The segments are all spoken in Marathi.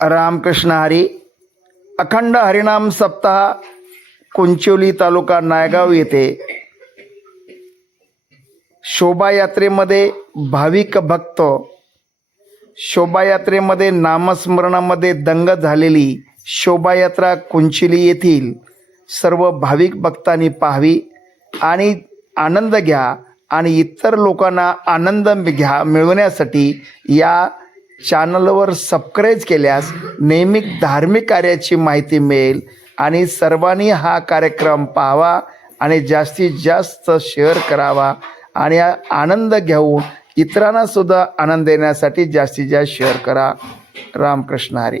रामकृष्ण हरी अखंड हरिनाम सप्ताह कुंचिवली तालुका नायगाव येथे शोभायात्रेमध्ये भाविक भक्त शोभायात्रेमध्ये नामस्मरणामध्ये दंग झालेली शोभायात्रा कुंचिली येथील सर्व भाविक भक्तांनी पाहावी आणि आनंद घ्या आणि इतर लोकांना आनंद घ्या मिळवण्यासाठी या चॅनलवर सबस्क्राईब केल्यास नेहमी धार्मिक कार्याची माहिती मिळेल आणि सर्वांनी हा कार्यक्रम पाहावा आणि जास्तीत जास्त शेअर करावा आणि आनंद घेऊन इतरांनासुद्धा आनंद देण्यासाठी जास्तीत जास्त शेअर करा. रामकृष्ण हरी.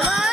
Bye.